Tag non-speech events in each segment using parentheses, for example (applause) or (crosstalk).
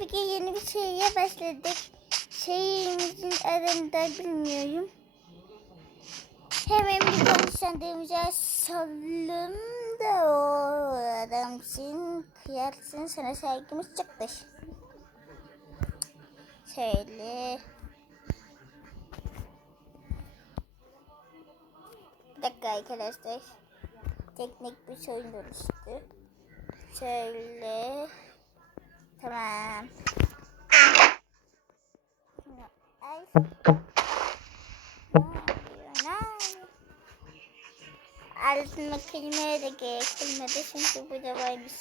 bir gün yeni bir şeye başladık. Şeyimizin adını bilmiyorum. Hemen bir konuşandığımıza salım da o adamsın. Kıyarsın sana saygımız çıktı. Şöyle. Bir dakika arkadaşlar. Teknik bir sorun oluştu. Şöyle. Tamam. Ay. Altına kelimeye de gerektirmedi çünkü bu da varmış.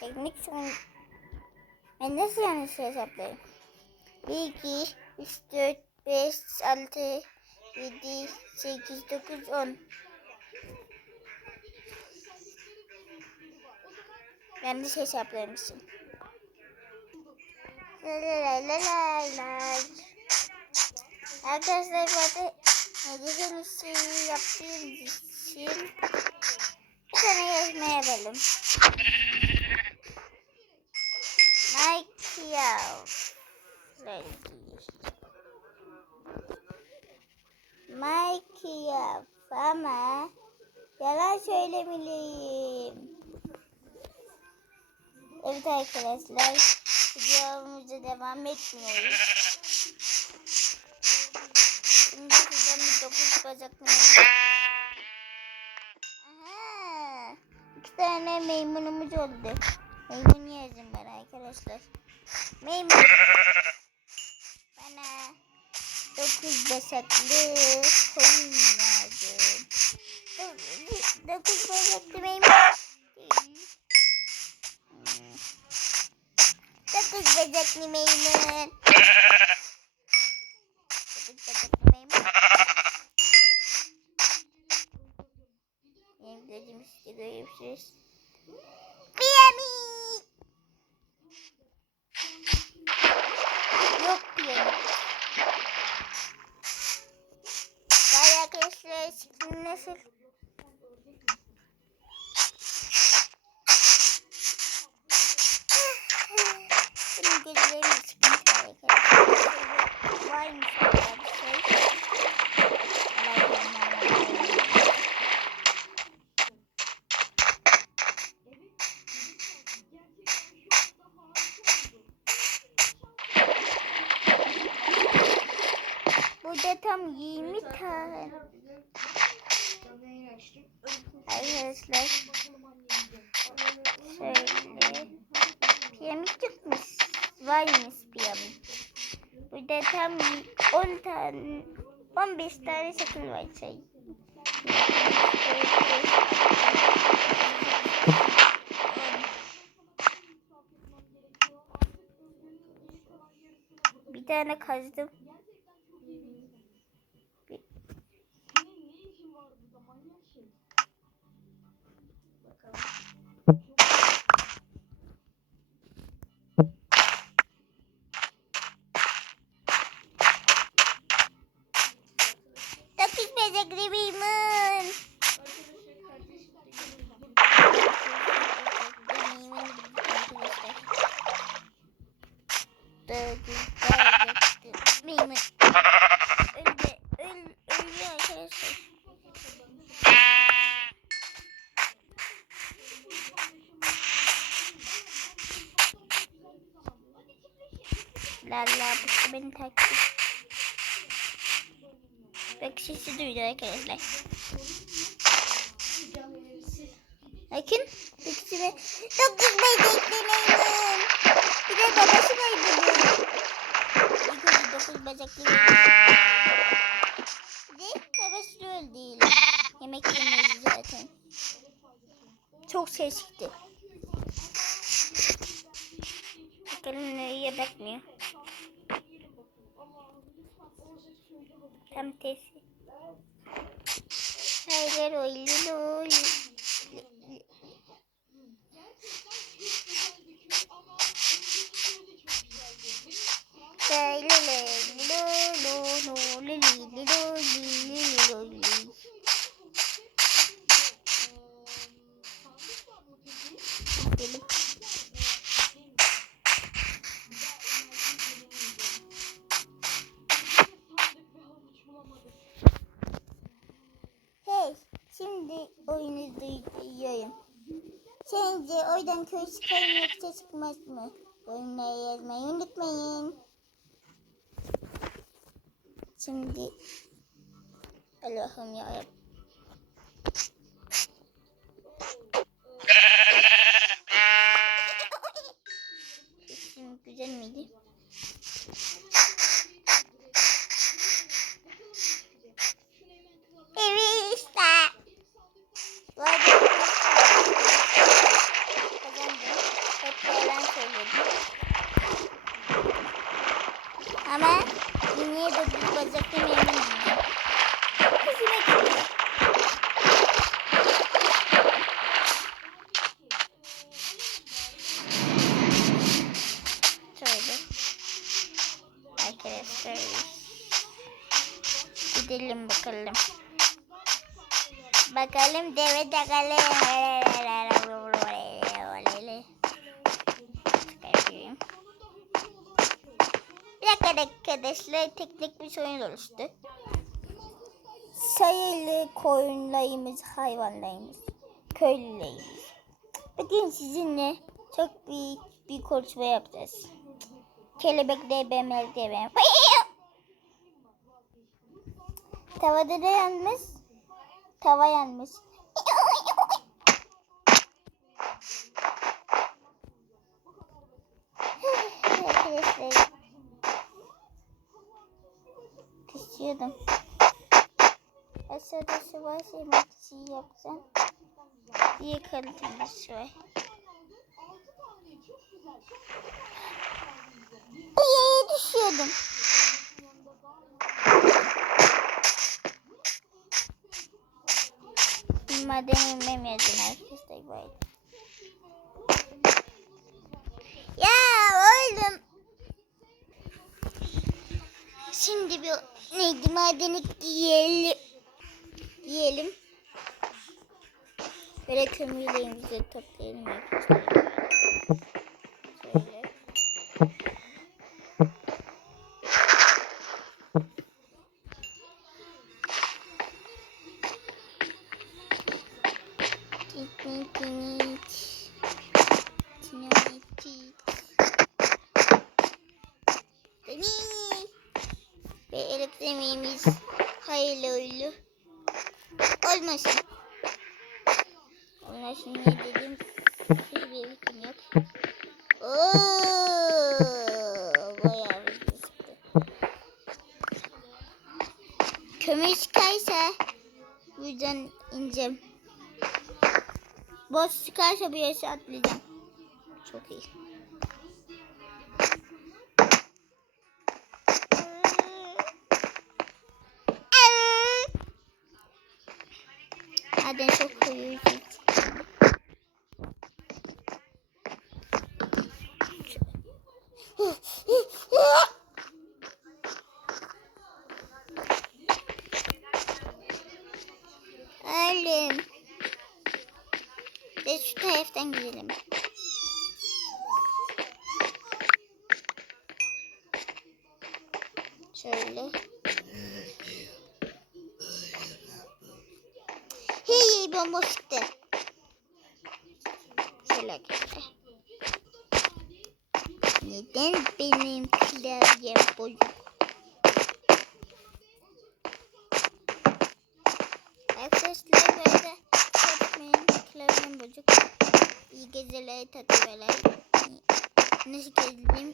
Teknik sorun. Ben nasıl yanlış hesaplayayım? 1, 2, 3, 4, 5, 6, 7, 8, 9, 10. Yanlış la. Arkadaşlar bu arada Necip'in işi yaptığım için bir tane yazma Nike yav. Nike yav ama yalan söylemeliyim. Evet arkadaşlar videomuza devam etmiyoruz. Şimdi sizden bir dokuz bacaklı maymun. Aha, iki tane maymunumuz oldu. Maymun yazın bana arkadaşlar. Maymun. Bana dokuz bacaklı koyun lazım. Do- Dokuz bacaklı maymun. değil. Hmm. Dokuz bacaklı maymun. Dokuz bacaklı maymun. Benim gözüm sizi görüyorsunuz. Piyami. Yok piyami. Vay arkadaşlar sikrim nasıl? Benim gözlerim sıkıntı var arkadaşlar. Varmış orada bir şey. Allah'ım. Burada tam 20 tane arkadaşlar. Şöyle. Piramit çıkmış. Varmış piramit. Burada tam 10 tane 15 tane şekil var şey. Bir tane kazdım. Lala bu beni takip. Bak sesi duydu arkadaşlar. Bakın. İkisi de dokuz maymun. Bir de babası var bunun. Önce dokuz. Bir de babası da öldü. Yemek yemedi zaten. Çok ses çıktı. Bakalım nereye bakmıyor. Tam tersi. Hayır öyle öyle. Gidelim. Şimdi oyunu duyuyorum. Sence oydan köy çıkarım yoksa çıkmaz mı? Yorumlara yazmayı unutmayın. Şimdi Allah'ım ya. İsim (laughs) güzel miydi? Evet işte. Bu arada kazandım. Hep yalan söyledim. Ama niye de bu bacaklı memnun değilim. Kızına gidiyor. Şöyle. Arkadaşlar. Gidelim bakalım. Bakalım deve. Çıkartıyorum. Bir dakika arkadaşlar teknik bir sorun oluştu. Sayılı koyunlarımız, hayvanlarımız, köylülerimiz. Bugün sizinle çok büyük bir konuşma yapacağız. Kelebekle bemel demem. Tavada da yanmış. Tava yanmış. Arkadaşlar. Kısıyordum. Aşağıda şu var yemek yapacağım. İyi kaliteli şu var. Yere düşüyordum. Maden inmem yazın arkadaşlar böyle. Ya oğlum. Şimdi bir neydi madeni giyelim. Giyelim. Böyle kömürlerimizi toplayalım arkadaşlar. Ve elektriğimiz hayırlı uğurlu olmasın. Olmasın ne dedim? Hiçbir fikrim yok. Ooo, bayağı. Kömür çıkarsa buradan ineceğim. Boş çıkarsa bir yere atlayacağım. Çok iyi. Ölüm. Ve şu taraftan gidelim. Şöyle. Hey bomba çıktı. Şöyle gitti. Neden benim klavyem bozuk? Arkadaşlar böyle çarpmayın. Klavyem bozuk. İyi geceler tatlılar. Nasıl gezdim?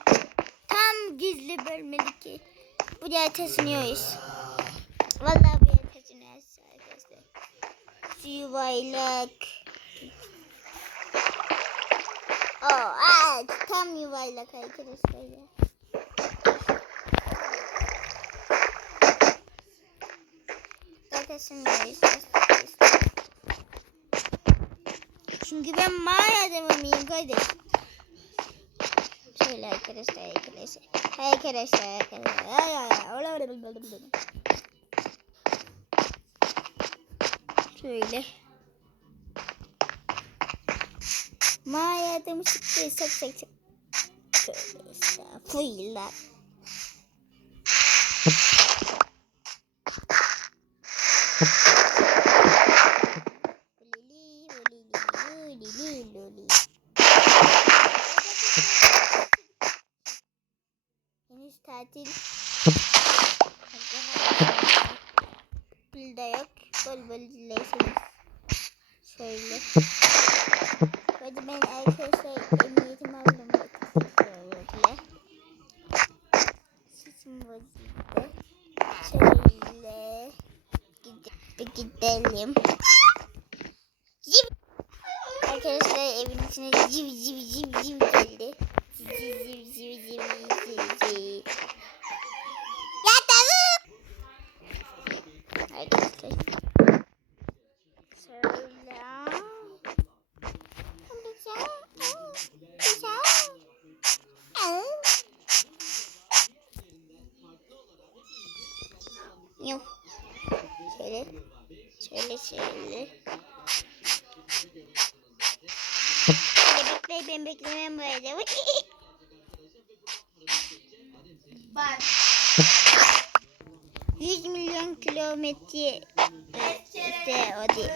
Tam gizli bölmedi ki. Buraya taşınıyoruz. Vallahi buraya taşınıyoruz arkadaşlar. Şu yuvarlak. Oh, evet. Tam yuvarlak arkadaşlar ya. taşımıyoruz. Çünkü ben mağara adamıyım kardeş. Şöyle arkadaşlar arkadaşlar. Arkadaşlar arkadaşlar. Ay, ay, ay. Şöyle. Maya I don't Şöyle estağfurullah. Henüz tatil Arkadaşlar evin içine civ civ civ civ geldi. Civ civ civ civ civ civ. Ya tavuk. Arkadaşlar. Güzel. Yok. Şöyle. Şöyle şöyle. Bekle ben beklemem böyle. Bak. 100 milyon kilometre işte o değil.